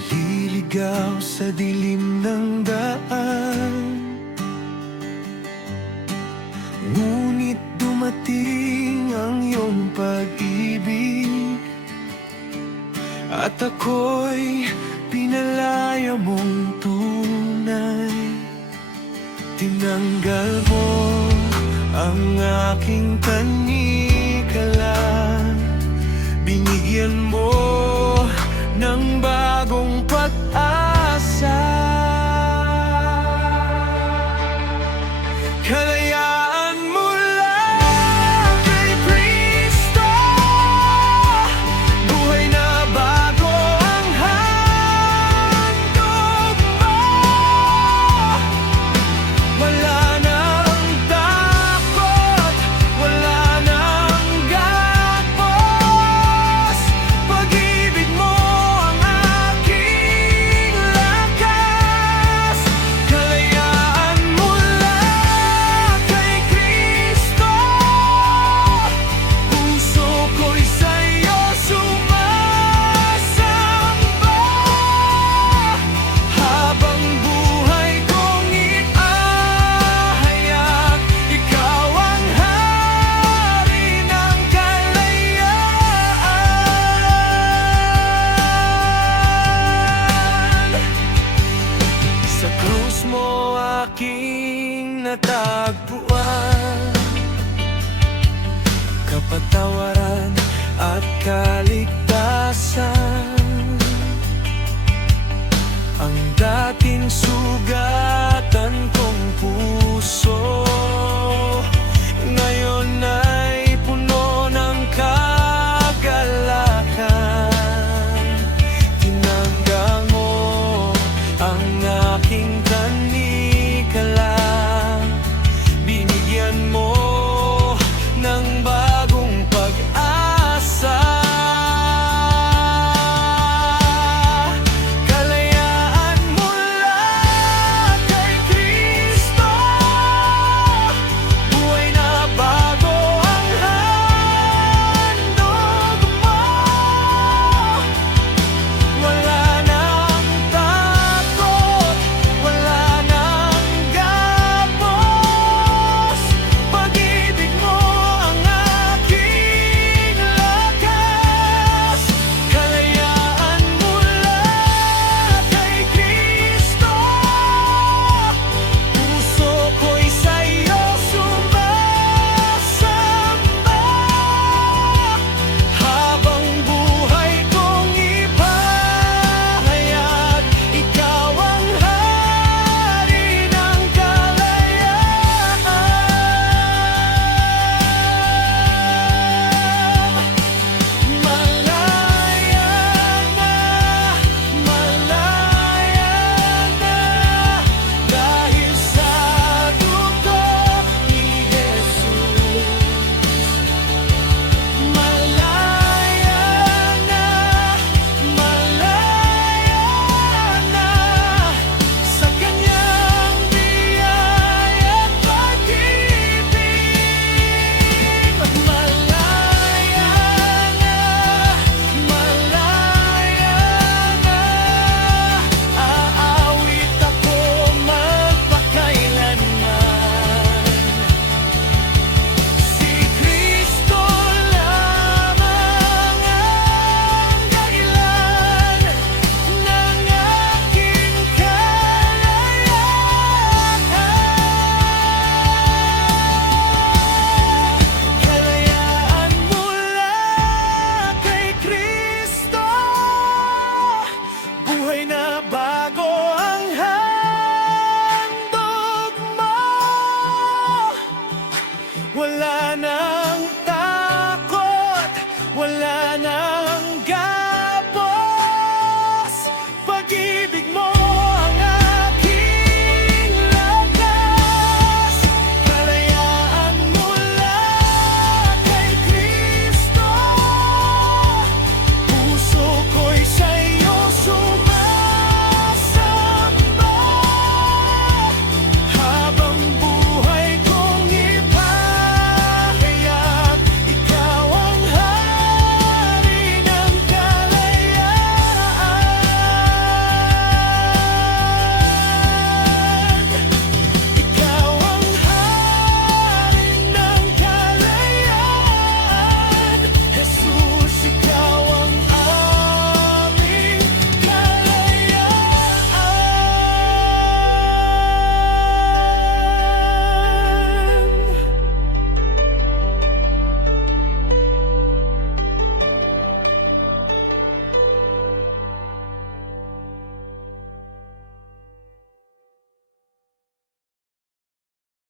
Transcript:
naliligaw sa dilim ng daan. Ngunit dumating ang iyong pag-ibig, at ako'y pinalaya mong tunay. Tinanggal mo ang aking panikalan, binigyan mo ng bagong pag-asa. Kalayaan mula kay Kristo, buhay na bago ang handog mo. Wala nang takot, wala nang gapos. Pag-ibig mo ang aking lakas. Kalayaan mula kay Kristo, puso ko'y sa'yo sumasamba. Habang buhay kong ihahayag, ikaw ang hari ng kalayaan. Sa krus mo aking natagpuan kapatawaran